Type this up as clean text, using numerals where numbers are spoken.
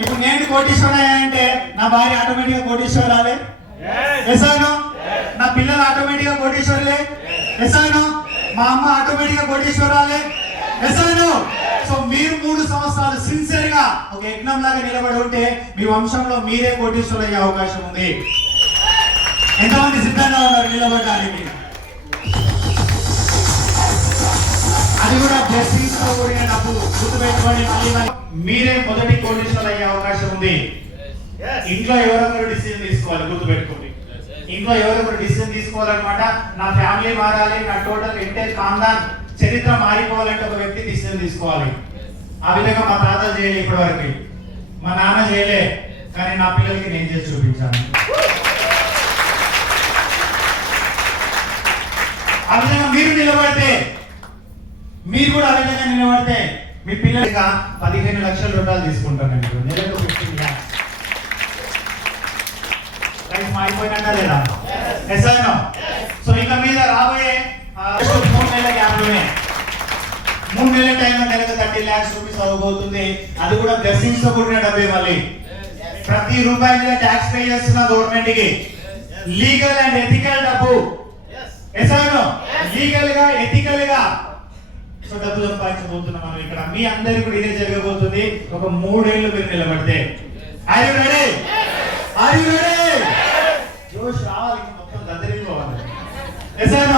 ఇప్పుడు నేను కోటీశ్వర అంటే నా భార్య ఆటోమేటిక్ గా కోటీశ్వరాలే. ఎసాను నా పిల్లలు ఆటోమేటిక్ గా కోటీశ్వరులే. ఎసాను మా అమ్మ ఆటోమేటిక్ గా కోటీశ్వరాలే. ఎసాను సో మీరు 3 సంవత్సరాలు సిన్సియర్ గా ఒక యజ్ఞం లాగా నిలబడి ఉంటే మీ వంశంలో మీరే కోటీశ్వరులు అయ్యే అవకాశం ఉంది. ఎంతమంది సిద్ధంగా ఉన్నారు నిలబడడానికి? అది కూడా బ్లెస్సింగ్స్ తో కూడిన డబ్బు. గుర్తుపెట్టుకోండి, మళ్ళీ మీరే మొదటి కోటీశ్వరులు అయ్యే అవకాశం ఉంది. ఇంట్లో ఎవరొకరు డిసిజన్ తీసుకోవాలి. గుర్తుపెట్టుకోండి, ఇంట్లో ఎవరొకరు డిసిజన్ తీసుకోవాలన్నమాట. నా ఫ్యామిలీ మారాలి, నా టోటల్ ఎంటైర్ ఖాందాన్ చరిత్ర మారిపోవాలంటే ఒక వ్యక్తి డిసిజన్ తీసుకోవాలి. ఆ విధంగా మా తాత చేయలే, ఇప్పటి వరకు మా నాన్న చేయలే, కానీ నా పిల్లలకి నేను చేసి చూపించాను. ఆ విధంగా మీరు నిలబడితే, మీరు కూడా ఆ విధంగా నిలబడితే మీ పిల్లలుగా 15 లక్షల రూపాయలు తీసుకుంటానండి. నెలకు 15 lakhs. మారిపోయినట్ట లేదా? ఎస్ఐనో. సో ఇక మీద రాబోయే 3 నెలల గ్యాప్లోనే 3 నెలల టైంలో నెలకు 30 lakhs రూపీస్ అవ్వబోతుంది. అది కూడా బ్లెస్సింగ్స్ తో కూడిన డబ్బే. మళ్ళీ ప్రతి రూపాయి మీద ట్యాక్స్ పే చేస్తున్న గవర్నమెంట్ కి లీగల్ అండ్ ఎథికల్ డబ్బు. ఎస్ఐనో లీగల్ గా ఎథికల్ గా సో డబ్బు సంపాదించబోతున్నాం మనం ఇక్కడ. మీ అందరికీ కూడా ఇదే జరగబోతుంది. ఒక 3 ఏళ్ళు మీరు నిలబడితే. Are you ready? Are you ready? జోష్ రావాలి, మొత్తం దద్దరిల్లిపోవాలి. ఎస్ఐనో